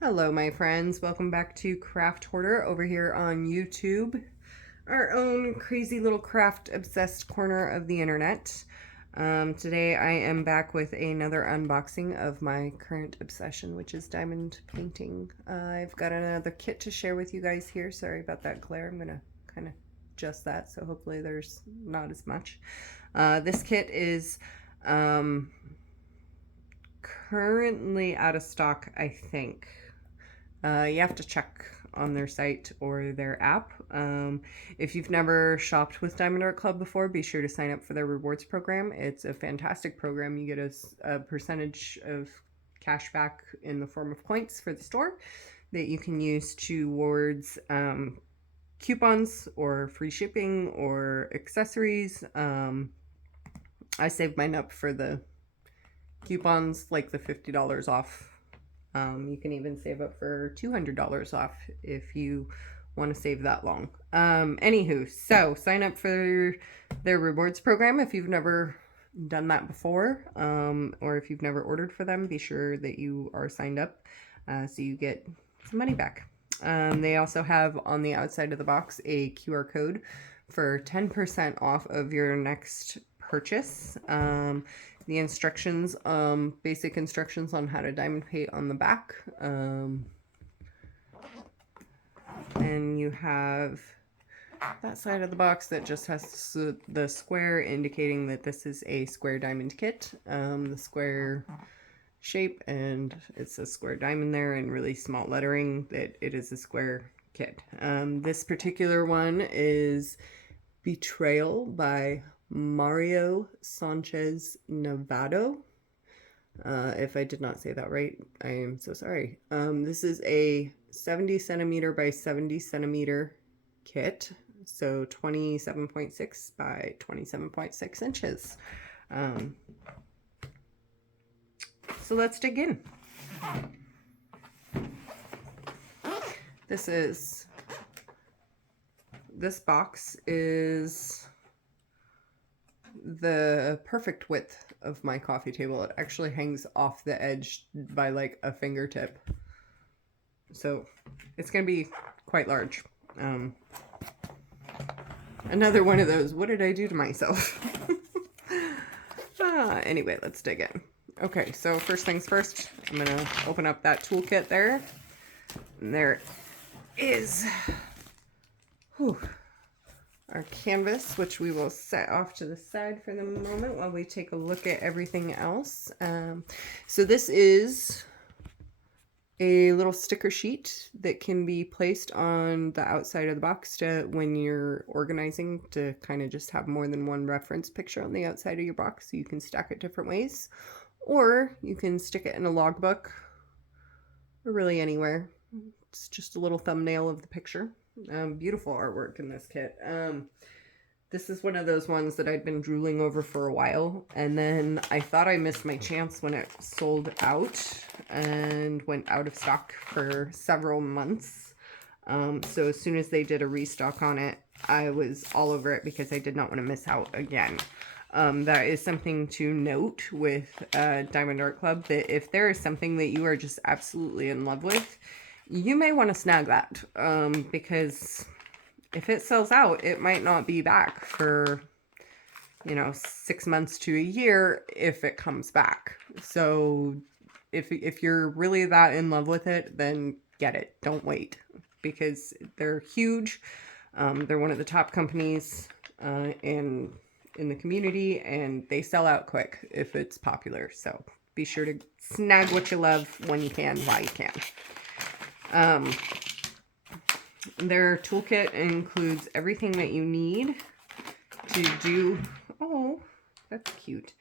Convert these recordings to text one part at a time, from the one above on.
Hello, my friends. Welcome back to Craft Hoarder over here on YouTube, our own crazy little craft obsessed corner of the internet. Today I am back with another unboxing of my current obsession, which is diamond painting. I've got another kit to share with you guys here. Sorry about that glare. I'm going to kind of adjust that so hopefully there's not as much. This kit is currently out of stock, I think. You have to check on their site or their app. If you've never shopped with Diamond Art Club before, be sure to sign up for their rewards program. It's a fantastic program. You get a percentage of cash back in the form of points for the store that you can use towards coupons or free shipping or accessories. I saved mine up for the coupons, like the $50 off. You can even save up for $200 off if you want to save that long. Anywho, so sign up for their rewards program if you've never done that before, or if you've never ordered for them, be sure that you are signed up so you get some money back. They also have on the outside of the box a QR code for 10% off of your next purchase. The instructions, basic instructions on how to diamond paint on the back. And you have that side of the box that just has the square indicating that this is a square diamond kit. The square shape, and it's a square diamond there in really small lettering that it is a square kit. This particular one is Betrayal by Mario Sanchez Nevado. If I did not say that right, I am so sorry. This is a 70 centimeter by 70 centimeter kit, so 27.6 by 27.6 inches. So let's dig in. This box is the perfect width of my coffee table. It actually hangs off the edge by like a fingertip. So it's going to be quite large. Another one of those, what did I do to myself? Anyway, let's dig in. Okay, so first things first, I'm going to open up that toolkit there. And there is our canvas, which we will set off to the side for the moment while we take a look at everything else. So this is a little sticker sheet that can be placed on the outside of the box to when you're organizing, to kind of just have more than one reference picture on the outside of your box, so you can stack it different ways, or you can stick it in a logbook or really anywhere. It's just a little thumbnail of the picture. Beautiful artwork in this kit. This is one of those ones that I'd been drooling over for a while, and then I thought I missed my chance when it sold out and went out of stock for several months. So as soon as they did a restock on it, I was all over it because I did not want to miss out again. That is something to note with Diamond Art Club, that if there is something that you are just absolutely in love with, you may want to snag that, because if it sells out, it might not be back for, 6 months to a year if it comes back. So if you're really that in love with it, then get it. Don't wait, because they're huge. They're one of the top companies in the community, and they sell out quick if it's popular. So be sure to snag what you love when you can, while you can. Their toolkit includes everything that you need to do, oh, that's cute.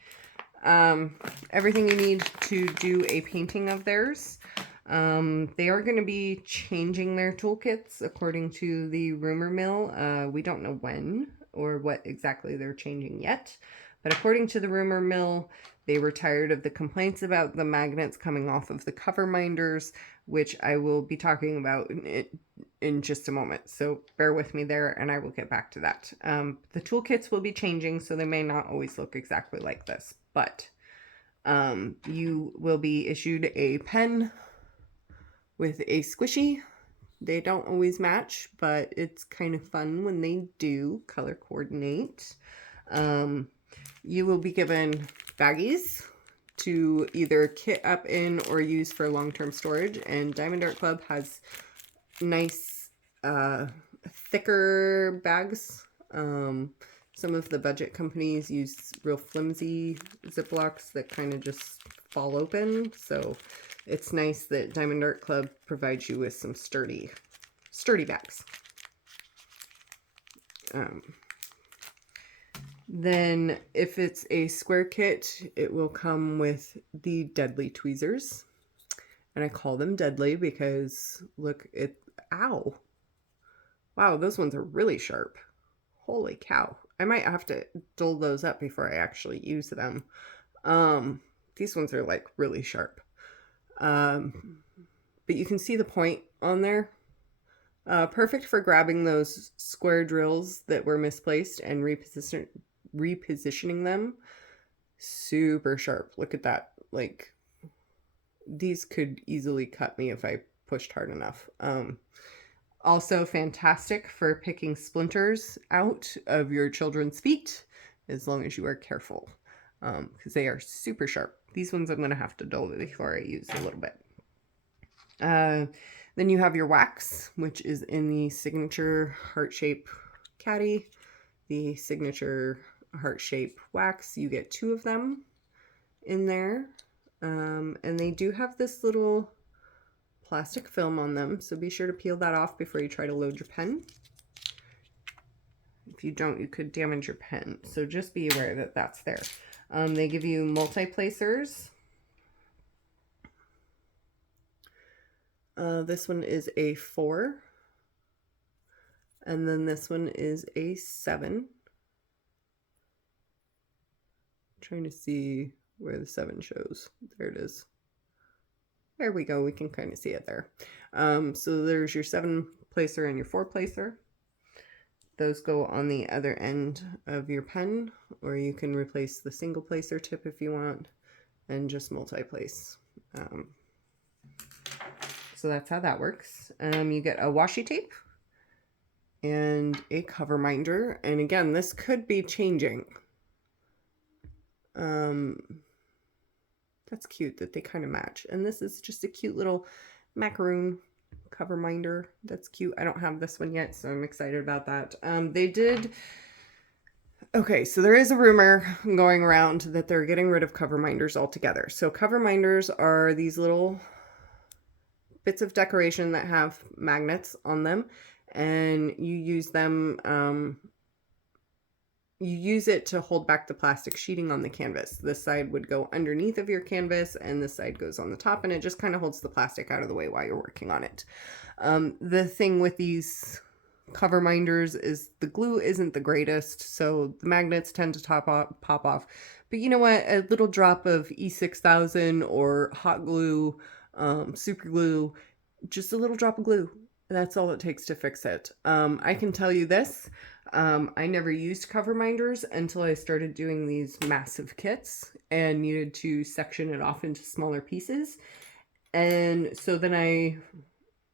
Everything you need to do a painting of theirs. They are going to be changing their toolkits according to the rumor mill. We don't know when or what exactly they're changing yet, but according to the rumor mill, they were tired of the complaints about the magnets coming off of the cover minders, which I will be talking about in just a moment. So bear with me there, and I will get back to that. The toolkits will be changing, so they may not always look exactly like this, but you will be issued a pen with a squishy. They don't always match, but it's kind of fun when they do color coordinate. You will be given baggies to either kit up in or use for long-term storage. And Diamond Art Club has nice, thicker bags. Some of the budget companies use real flimsy Ziplocs that kind of just fall open. So it's nice that Diamond Art Club provides you with some sturdy bags. Then if it's a square kit, it will come with the deadly tweezers. And I call them deadly because look, ow. Wow, those ones are really sharp. Holy cow. I might have to dull those up before I actually use them. These ones are like really sharp. But you can see the point on there. Perfect for grabbing those square drills that were misplaced and repositioning them. Super sharp. Look at that. Like, these could easily cut me if I pushed hard enough. Also fantastic for picking splinters out of your children's feet, as long as you are careful, because they are super sharp. These ones I'm going to have to dull before I use a little bit. Then you have your wax, which is in the signature heart shape caddy. The signature heart shape wax, you get 2 of them in there. And they do have this little plastic film on them, so be sure to peel that off before you try to load your pen. If you don't, you could damage your pen, so just be aware that that's there. They give you multi-placers. This one is a 4, and then this one is a 7. I'm trying to see where the 7 shows. There it is. There we go. We can kind of see it there. So there's your 7 placer and your 4 placer. Those go on the other end of your pen, or you can replace the single placer tip if you want, and just multi-place. So that's how that works. You get a washi tape and a cover minder. And again, this could be changing. That's cute that they kind of match. And this is just a cute little macaroon cover minder. That's cute. I don't have this one yet, so I'm excited about that. Okay, so there is a rumor going around that they're getting rid of cover minders altogether. So cover minders are these little bits of decoration that have magnets on them, and you use them, you use it to hold back the plastic sheeting on the canvas. This side would go underneath of your canvas and this side goes on the top, and it just kind of holds the plastic out of the way while you're working on it. The thing with these cover minders is the glue isn't the greatest, so the magnets tend to pop off. But you know what? A little drop of E6000 or hot glue, super glue, just a little drop of glue. That's all it takes to fix it. I can tell you this. I never used cover minders until I started doing these massive kits and needed to section it off into smaller pieces. And so then I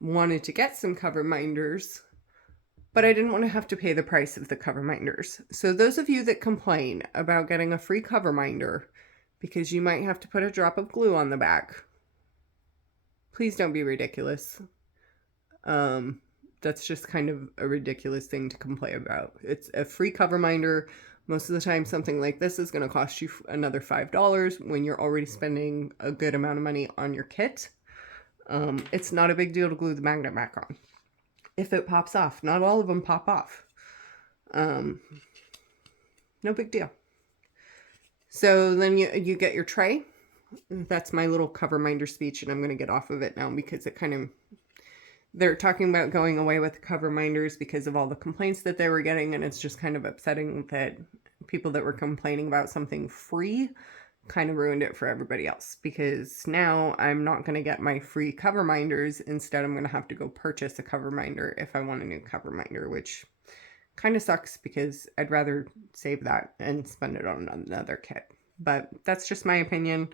wanted to get some cover minders, but I didn't want to have to pay the price of the cover minders. So those of you that complain about getting a free cover minder because you might have to put a drop of glue on the back, please don't be ridiculous. That's just kind of a ridiculous thing to complain about. It's a free cover minder. Most of the time, something like this is going to cost you another $5 when you're already spending a good amount of money on your kit. It's not a big deal to glue the magnet back on. If it pops off, not all of them pop off. No big deal. So then you get your tray. That's my little cover minder speech, and I'm going to get off of it now because it kind of... They're talking about going away with cover minders because of all the complaints that they were getting, and it's just kind of upsetting that people that were complaining about something free kind of ruined it for everybody else, because now I'm not going to get my free cover minders. Instead, I'm going to have to go purchase a cover minder if I want a new cover minder, which kind of sucks because I'd rather save that and spend it on another kit. But that's just my opinion.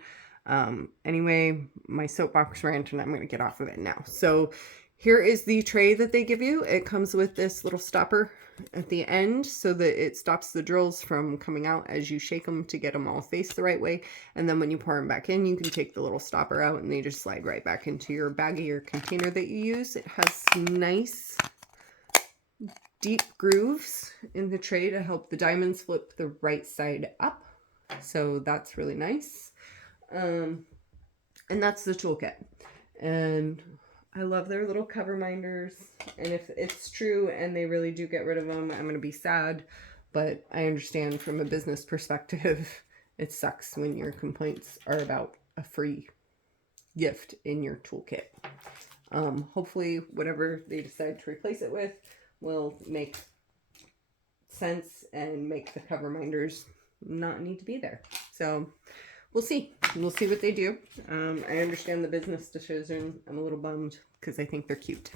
Anyway, my soapbox rant, and I'm going to get off of it now. So here is the tray that they give you. It comes with this little stopper at the end so that it stops the drills from coming out as you shake them to get them all faced the right way. And then when you pour them back in, you can take the little stopper out and they just slide right back into your baggie or container that you use. It has nice deep grooves in the tray to help the diamonds flip the right side up. So that's really nice. And that's the toolkit. And I love their little cover minders. And if it's true and they really do get rid of them, I'm going to be sad. But I understand from a business perspective, it sucks when your complaints are about a free gift in your toolkit. Hopefully, whatever they decide to replace it with will make sense and make the cover minders not need to be there. So we'll see. We'll see what they do. I understand the business decision. I'm a little bummed because I think they're cute.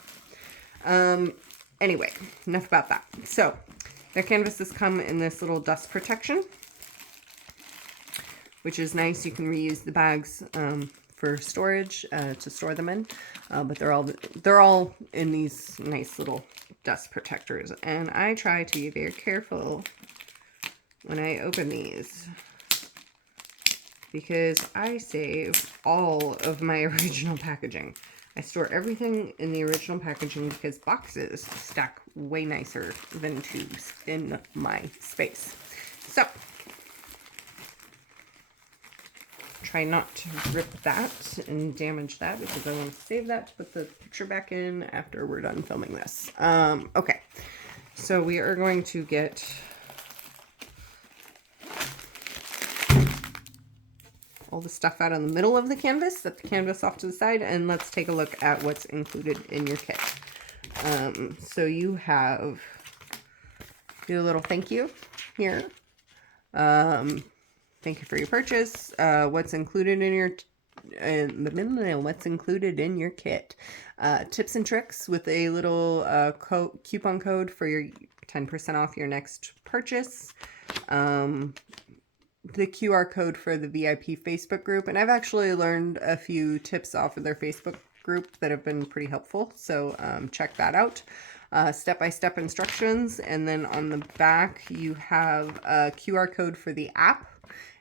Anyway, enough about that. So their canvases come in this little dust protection, which is nice. You can reuse the bags for storage to store them in, but they're all in these nice little dust protectors. And I try to be very careful when I open these, because I save all of my original packaging. I store everything in the original packaging because boxes stack way nicer than tubes in my space. So, try not to rip that and damage that because I want to save that to put the picture back in after we're done filming this. Okay, so we are going to get all the stuff out in the middle of the canvas, set the canvas off to the side, and let's take a look at what's included in your kit. So you have your little thank you here. Thank you for your purchase. What's included in your kit? Tips and tricks with a little coupon code for your 10% off your next purchase. The QR code for the VIP Facebook group. And I've actually learned a few tips off of their Facebook group that have been pretty helpful. So check that out. Step-by-step instructions. And then on the back, you have a QR code for the app.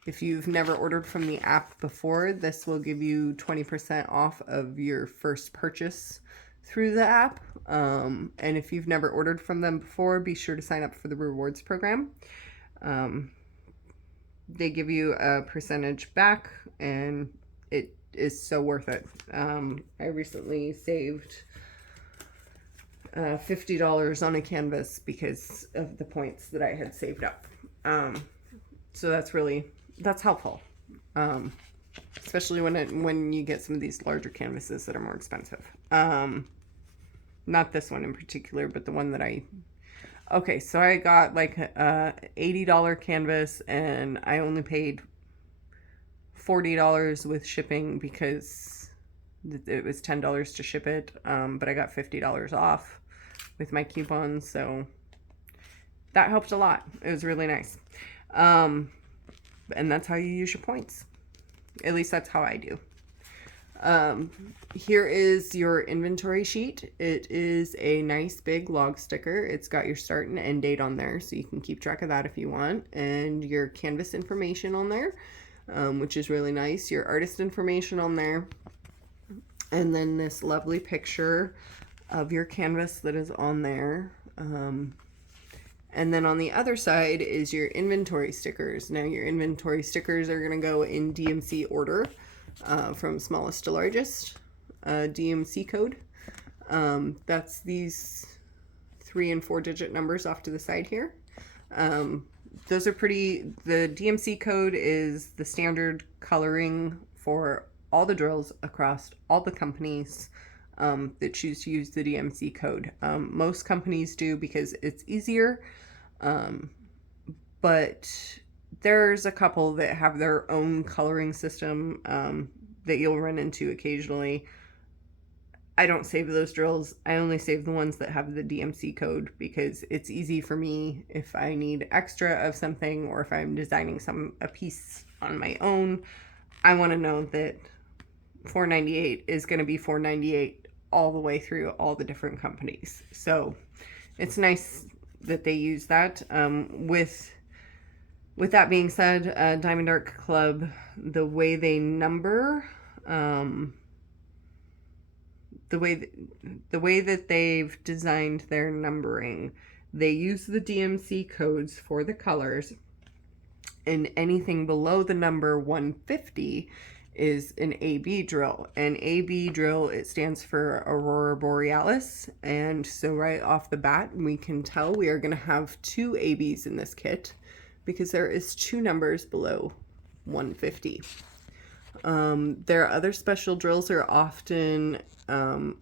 If you've never ordered from the app before, this will give you 20% off of your first purchase through the app. And if you've never ordered from them before, be sure to sign up for the rewards program. They give you a percentage back, and it is so worth it. I recently saved $50 on a canvas because of the points that I had saved up. So that's helpful, especially when you get some of these larger canvases that are more expensive. Not this one in particular, but the one that okay, so I got like a $80 canvas and I only paid $40 with shipping because it was $10 to ship it. But I got $50 off with my coupons, so that helped a lot. It was really nice. And that's how you use your points. At least that's how I do. Here is your inventory sheet. It is a nice big log sticker. It's got your start and end date on there, so you can keep track of that if you want, and your canvas information on there, which is really nice. Your artist information on there, and then this lovely picture of your canvas that is on there. And then on the other side is your inventory stickers. Now your inventory stickers are going to go in DMC order. From smallest to largest, DMC code. That's these 3 and 4 digit numbers off to the side here. Those are the DMC code is the standard coloring for all the drills across all the companies that choose to use the DMC code. Most companies do because it's easier, but there's a couple that have their own coloring system that you'll run into occasionally. I don't save those drills. I only save the ones that have the DMC code because it's easy for me if I need extra of something or if I'm designing a piece on my own. I want to know that $4.98 is going to be $4.98 all the way through all the different companies. So it's nice that they use that. With that being said, Diamond Art Club, the way they number, the way that they've designed their numbering, they use the DMC codes for the colors, and anything below the number 150 is an AB drill. And AB drill, it stands for Aurora Borealis. And so right off the bat, we can tell we are going to have 2 ABs in this kit because there is 2 numbers below 150. Their other special drills are often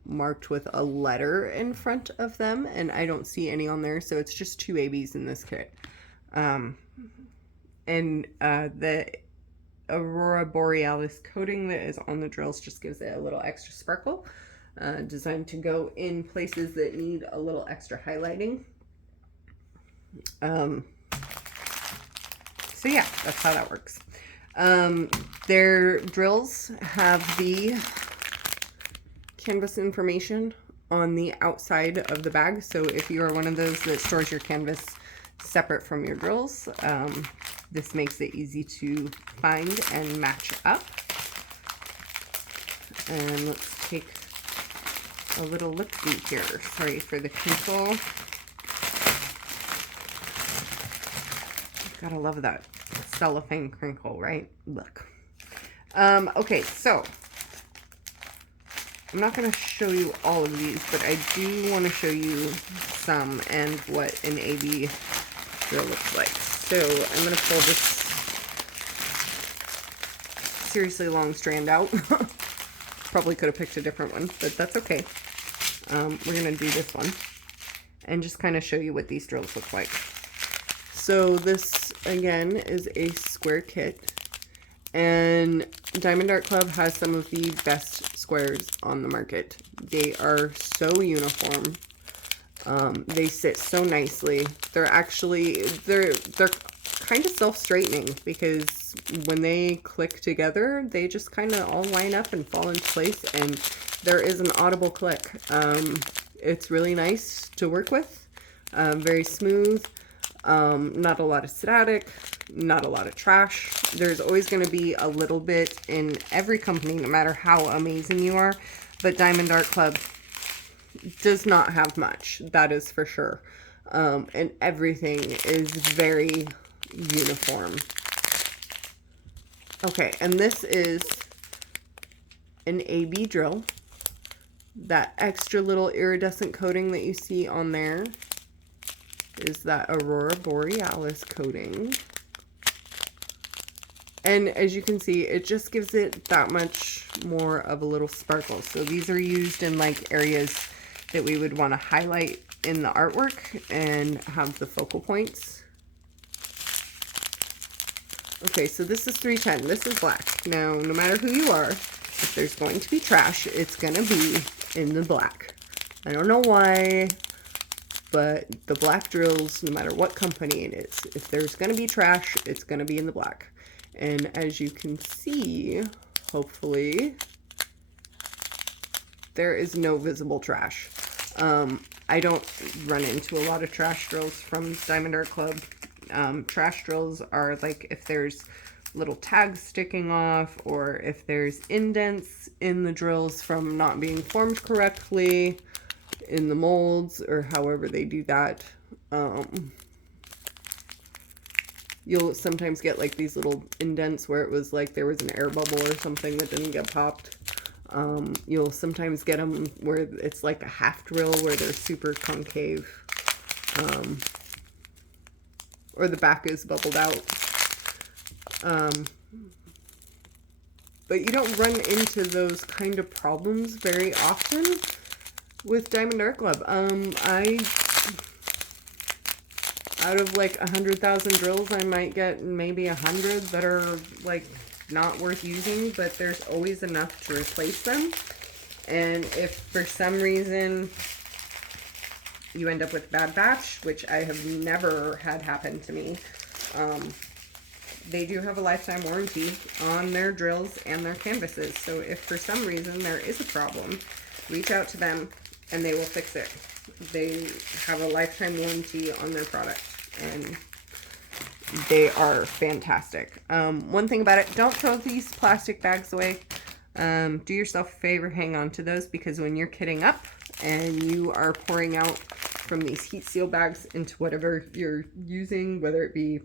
marked with a letter in front of them, and I don't see any on there, so it's just 2 ABs in this kit. The Aurora Borealis coating that is on the drills just gives it a little extra sparkle, designed to go in places that need a little extra highlighting. So yeah, that's how that works. Their drills have the canvas information on the outside of the bag. So if you are one of those that stores your canvas separate from your drills, this makes it easy to find and match up. And let's take a little look-see here. Sorry for the crinkle. Gotta love that cellophane crinkle, right? Look. Okay, so I'm not going to show you all of these, but I do want to show you some and what an AB drill looks like. So I'm going to pull this seriously long strand out. Probably could have picked a different one, but that's okay. We're going to do this one and just kind of show you what these drills look like. So this, again, is a square kit, and Diamond Art Club has some of the best squares on the market. They are so uniform. They sit so nicely. They're kind of self-straightening because when they click together, they just kind of all line up and fall into place, and there is an audible click. It's really nice to work with, very smooth. Not a lot of static, not a lot of trash. There's always going to be a little bit in every company, no matter how amazing you are, but Diamond Art Club does not have much, that is for sure. And everything is very uniform. Okay, and this is an AB drill. That extra little iridescent coating that you see on there is that Aurora Borealis coating. And as you can see, it just gives it that much more of a little sparkle. So these are used in like areas that we would want to highlight in the artwork and have the focal points. Okay, so this is 310. This is black. Now, no matter who you are, if there's going to be trash, it's going to be in the black. I don't know why, but the black drills, no matter what company it is, if there's going to be trash, it's going to be in the black. And as you can see, hopefully, there is no visible trash. I don't run into a lot of trash drills from Diamond Art Club. Trash drills are like if there's little tags sticking off, or if there's indents in the drills from not being formed correctly in the molds, or however they do that. You'll sometimes get like these little indents where it was like there was an air bubble or something that didn't get popped. You'll sometimes get them where it's like a half drill where they're super concave, or the back is bubbled out. But you don't run into those kind of problems very often with Diamond Art Club. Out of like 100,000 drills, I might get maybe 100 that are like not worth using, but there's always enough to replace them. And if for some reason you end up with bad batch, which I have never had happen to me, they do have a lifetime warranty on their drills and their canvases. So if for some reason there is a problem, reach out to them and they will fix it. They have a lifetime warranty on their product, and they are fantastic. One thing about it, don't throw these plastic bags away. Do yourself a favor, hang on to those, because when you're kitting up and you are pouring out from these heat seal bags into whatever you're using, whether it be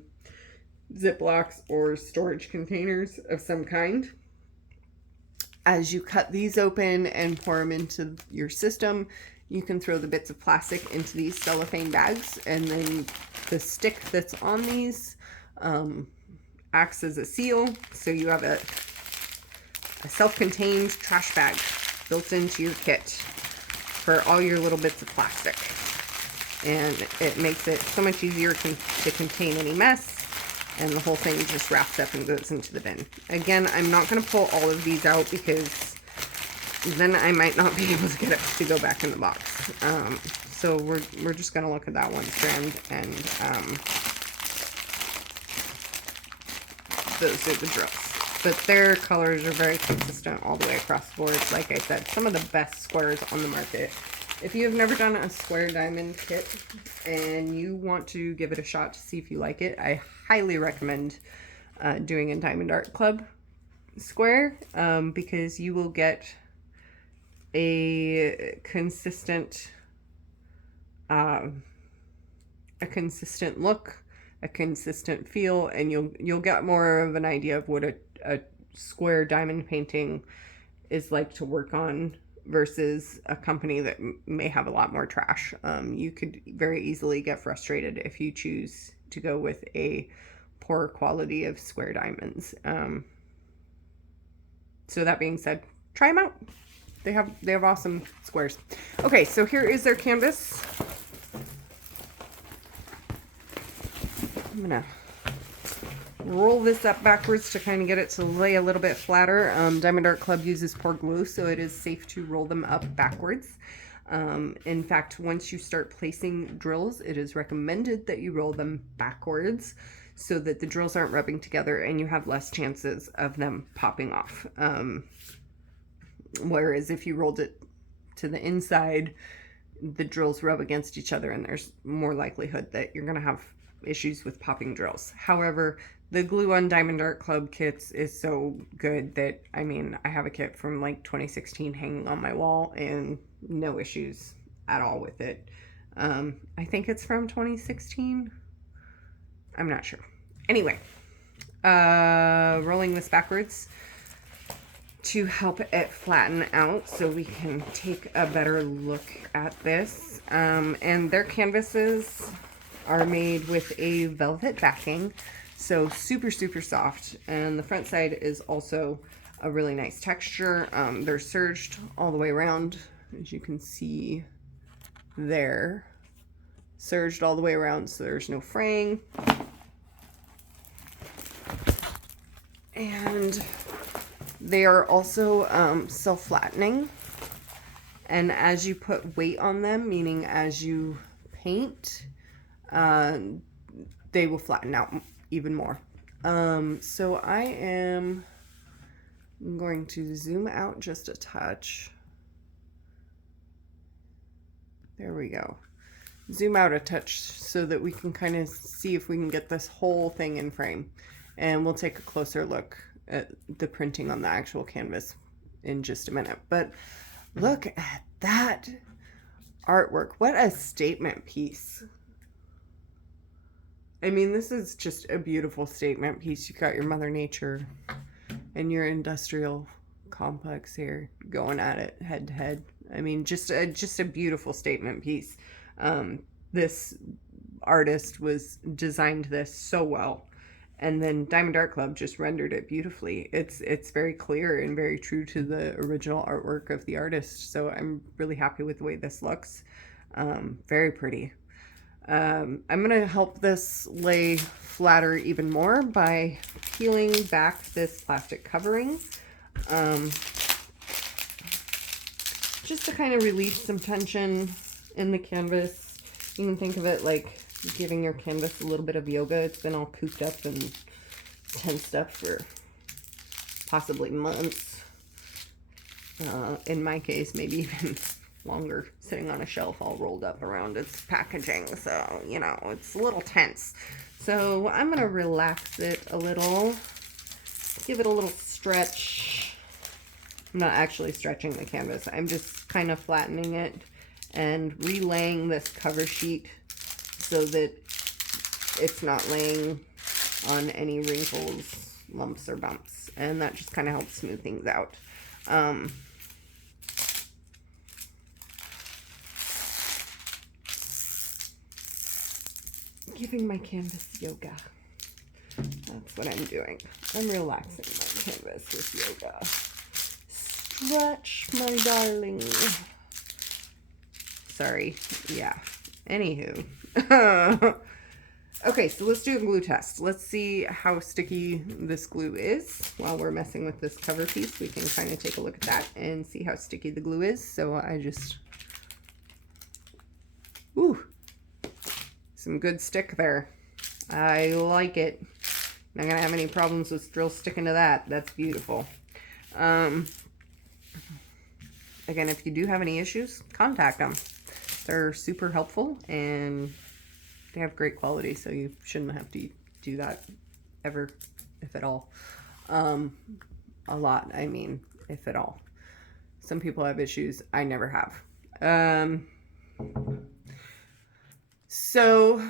Ziplocs or storage containers of some kind, as you cut these open and pour them into your system, you can throw the bits of plastic into these cellophane bags, and then the stick that's on these acts as a seal. So you have a self-contained trash bag built into your kit for all your little bits of plastic. And it makes it so much easier to contain any mess. And the whole thing just wraps up and goes into the bin. Again, I'm not going to pull all of these out because then I might not be able to get it to go back in the box. So we're just going to look at that one strand, and those are the drills. But their colors are very consistent all the way across the board. Like I said, some of the best squares on the market. If you have never done a square diamond kit and you want to give it a shot to see if you like it, I highly recommend doing a Diamond Art Club square, because you will get a consistent look, a consistent feel, and you'll get more of an idea of what a square diamond painting is like to work on versus a company that may have a lot more trash. You could very easily get frustrated if you choose to go with a poor quality of square diamonds. So that being said, try them out. They have awesome squares. Okay, so here is their canvas. I'm gonna roll this up backwards to kind of get it to lay a little bit flatter. Diamond Art Club uses pour glue, so it is safe to roll them up backwards. In fact, once you start placing drills, it is recommended that you roll them backwards so that the drills aren't rubbing together and you have less chances of them popping off. Whereas if you rolled it to the inside, the drills rub against each other and there's more likelihood that you're going to have issues with popping drills. However, the glue on Diamond Art Club kits is so good that, I mean, I have a kit from like 2016 hanging on my wall and no issues at all with it. I think it's from 2016. I'm not sure. Anyway, rolling this backwards to help it flatten out so we can take a better look at this. And their canvases are made with a velvet backing, so super, super soft. And the front side is also a really nice texture. They're serged all the way around, as you can see there. Serged all the way around, so there's no fraying. And they are also self-flattening. And as you put weight on them, meaning as you paint, they will flatten out even more. So I am going to zoom out just a touch. There we go. Zoom out a touch so that we can kind of see if we can get this whole thing in frame. And we'll take a closer look at the printing on the actual canvas in just a minute. But look at that artwork. What a statement piece. I mean, this is just a beautiful statement piece. You got your Mother Nature and your industrial complex here going at it head to head. I mean, just a beautiful statement piece. This artist designed this so well. And then Diamond Art Club just rendered it beautifully. It's very clear and very true to the original artwork of the artist. So I'm really happy with the way this looks. Very pretty. I'm going to help this lay flatter even more by peeling back this plastic covering. Just to kind of release some tension in the canvas. You can think of it like giving your canvas a little bit of yoga. It's been all cooped up and tensed up for possibly months. In my case, maybe even longer, sitting on a shelf all rolled up around its packaging. So, you know, it's a little tense. So I'm going to relax it a little, give it a little stretch. I'm not actually stretching the canvas. I'm just kind of flattening it and relaying this cover sheet so that it's not laying on any wrinkles, lumps, or bumps. And that just kind of helps smooth things out. Giving my canvas yoga. That's what I'm doing. I'm relaxing my canvas with yoga. Stretch, my darling. Sorry. Yeah. Anywho. Okay, so let's do a glue test. Let's see how sticky this glue is. While we're messing with this cover piece, we can kind of take a look at that and see how sticky the glue is. So I just... Ooh. Some good stick there. I like it. Not gonna have any problems with drill sticking to that. That's beautiful. Again, if you do have any issues, contact them. They're super helpful and they have great quality, so you shouldn't have to do that ever, if at all. A lot, I mean, if at all. Some people have issues. I never have. So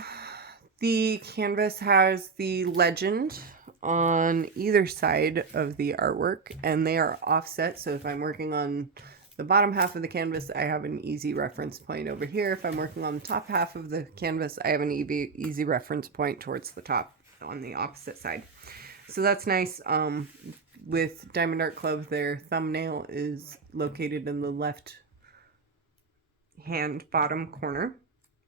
the canvas has the legend on either side of the artwork, and they are offset. So if I'm working on the bottom half of the canvas, I have an easy reference point over here. If I'm working on the top half of the canvas, I have an easy reference point towards the top on the opposite side. So that's nice. With Diamond Art Club, their thumbnail is located in the left hand bottom corner.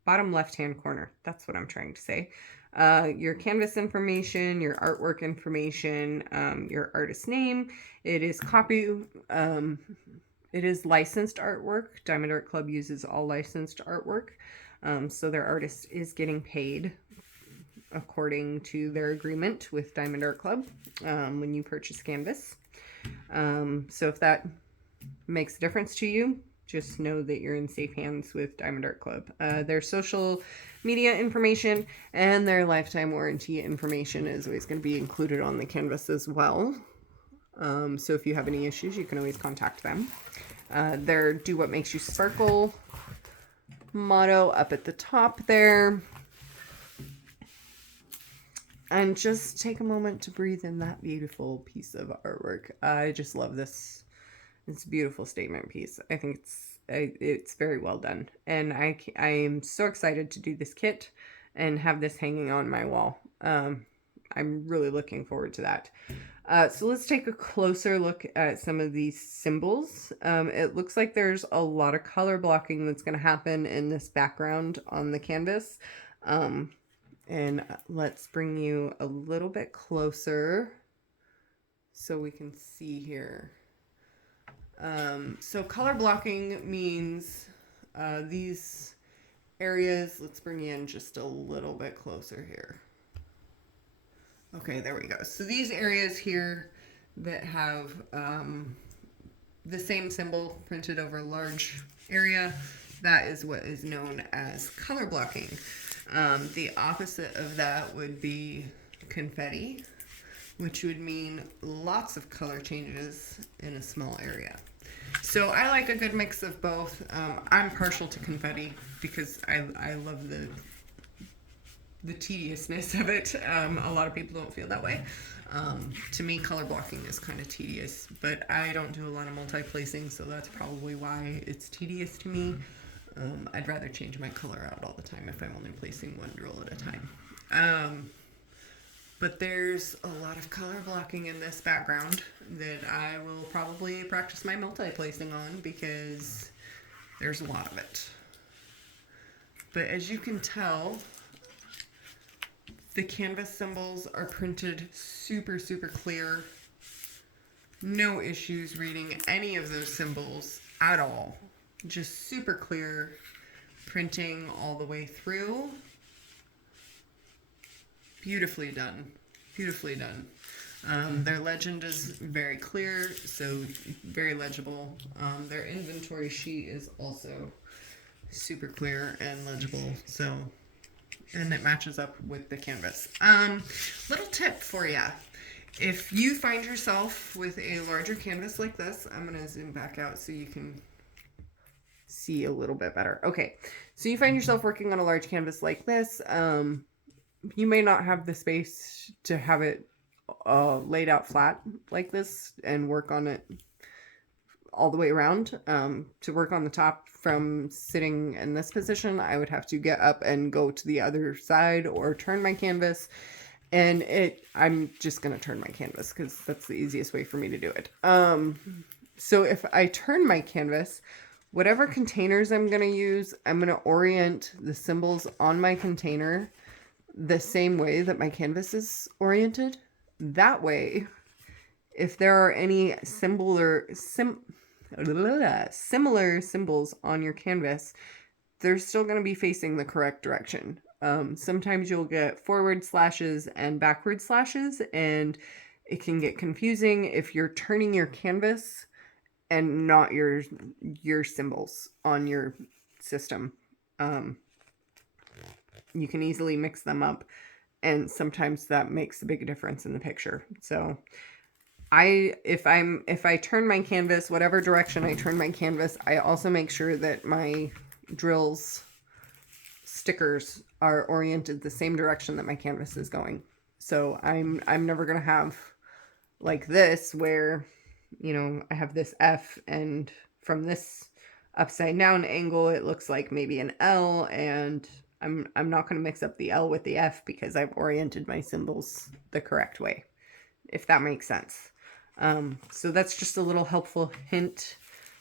Bottom left-hand corner. That's what I'm trying to say. Your canvas information, your artwork information, your artist name. It is it is licensed artwork. Diamond Art Club uses all licensed artwork. So their artist is getting paid according to their agreement with Diamond Art Club when you purchase canvas. So if that makes a difference to you, just know that you're in safe hands with Diamond Art Club. Their social media information and their lifetime warranty information is always going to be included on the canvas as well. So if you have any issues, you can always contact them. Their Do What Makes You Sparkle motto up at the top there. And just take a moment to breathe in that beautiful piece of artwork. I just love this. It's a beautiful statement piece. I think it's very well done. And I am so excited to do this kit and have this hanging on my wall. I'm really looking forward to that. So let's take a closer look at some of these symbols. It looks like there's a lot of color blocking that's going to happen in this background on the canvas. And let's bring you a little bit closer so we can see here. So color blocking means these areas, let's bring you in just a little bit closer here. Okay, there we go. So these areas here that have the same symbol printed over a large area, that is what is known as color blocking. The opposite of that would be confetti, which would mean lots of color changes in a small area. So I like a good mix of both. I'm partial to confetti because I love the tediousness of it. A lot of people don't feel that way. To me, color blocking is kind of tedious, but I don't do a lot of multi-placing, so that's probably why it's tedious to me. I'd rather change my color out all the time if I'm only placing one drill at a time. But there's a lot of color blocking in this background that I will probably practice my multi-placing on because there's a lot of it. But as you can tell, the canvas symbols are printed super, super clear. No issues reading any of those symbols at all. Just super clear printing all the way through. Beautifully done. Beautifully done. Their legend is very clear, so very legible. Their inventory sheet is also super clear and legible, so, and it matches up with the canvas. Little tip for you. If you find yourself with a larger canvas like this, I'm going to zoom back out so you can see a little bit better. Okay, so you find yourself working on a large canvas like this. You may not have the space to have it laid out flat like this and work on it all the way around. To work on the top from sitting in this position, I would have to get up and go to the other side or turn my canvas. And I'm just going to turn my canvas because that's the easiest way for me to do it. So if I turn my canvas, whatever containers I'm going to use, I'm going to orient the symbols on my container the same way that my canvas is oriented. That way, if there are any similar symbols on your canvas, they're still going to be facing the correct direction. Sometimes you'll get forward slashes and backward slashes, and it can get confusing if you're turning your canvas and not your symbols on your system. You can easily mix them up, and sometimes that makes a big difference in the picture. So if I turn my canvas, whatever direction I turn my canvas, I also make sure that my drills stickers are oriented the same direction that my canvas is going. So I'm never going to have like this where, you know, I have this F and from this upside down angle it looks like maybe an L, and I'm not going to mix up the L with the F because I've oriented my symbols the correct way, if that makes sense. So that's just a little helpful hint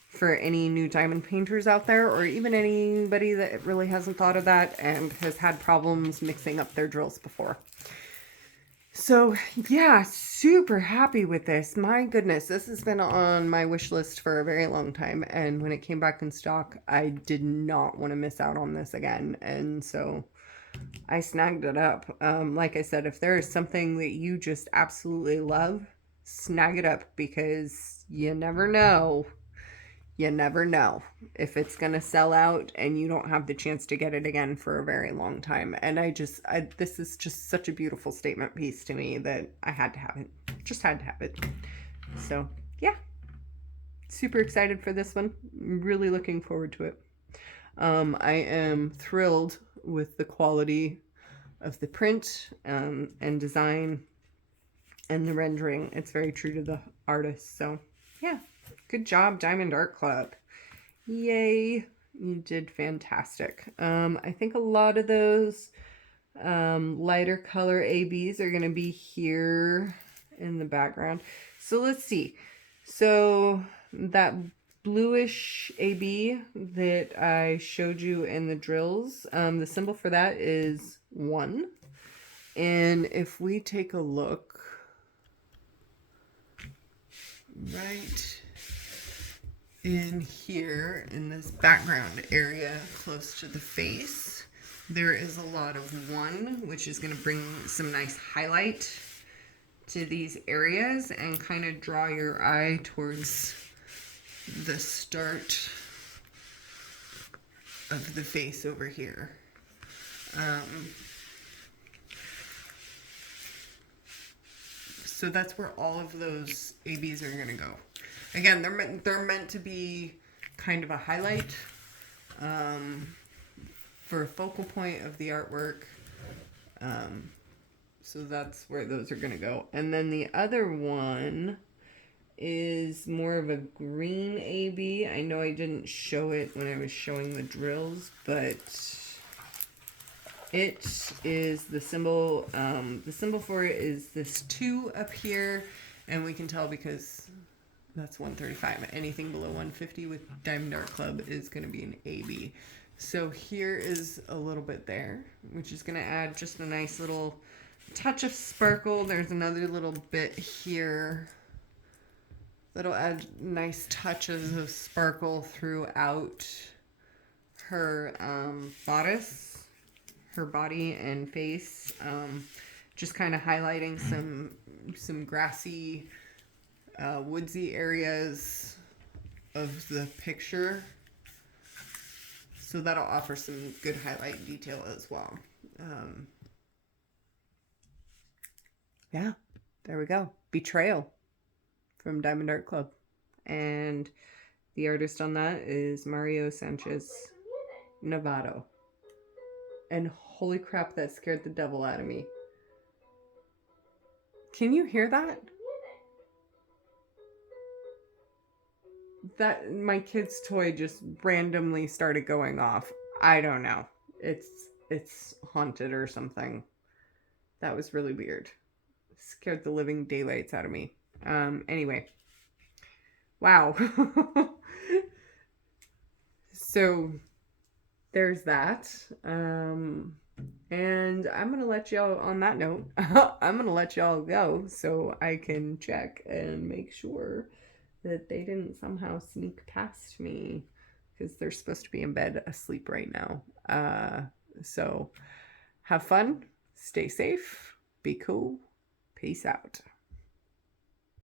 for any new diamond painters out there, or even anybody that really hasn't thought of that and has had problems mixing up their drills before. So yeah, super happy with this. My goodness, this has been on my wish list for a very long time, and when it came back in stock, I did not want to miss out on this again, and so I snagged it up. Like I said, if there is something that you just absolutely love, snag it up, because you never know. You never know if it's going to sell out and you don't have the chance to get it again for a very long time. And this is just such a beautiful statement piece to me that I had to have it. Just had to have it. So, yeah. Super excited for this one. Really looking forward to it. I am thrilled with the quality of the print and design and the rendering. It's very true to the artist. So, yeah. Good job, Diamond Art Club. Yay. You did fantastic. I think a lot of those lighter color ABs are going to be here in the background. So let's see. So that bluish AB that I showed you in the drills, the symbol for that is 1. And if we take a look right in here in this background area close to the face, there is a lot of 1, which is going to bring some nice highlight to these areas and kind of draw your eye towards the start of the face over here. So that's where all of those ABs are going to go. Again, they're meant to be kind of a highlight for a focal point of the artwork. So that's where those are going to go. And then the other one is more of a green AB. I know I didn't show it when I was showing the drills, but it is the symbol. The symbol for it is this 2 up here, and we can tell because that's 135. Anything below 150 with Diamond Art Club is going to be an AB. So here is a little bit there, which is going to add just a nice little touch of sparkle. There's another little bit here that'll add nice touches of sparkle throughout her bodice, her body and face. just kind of highlighting some grassy, woodsy areas of the picture. So that'll offer some good highlight detail as well. Yeah, there we go. Betrayal from Diamond Art Club. And the artist on that is Mario Sanchez Novato. And holy crap, that scared the devil out of me. Can you hear that? That my kid's toy just randomly started going off. I don't know. It's haunted or something. That was really weird. Scared the living daylights out of me. Anyway. Wow. So there's that. And I'm going to let y'all, on that note, I'm going to let y'all go so I can check and make sure that they didn't somehow sneak past me, because they're supposed to be in bed asleep right now. So have fun, stay safe, be cool, peace out.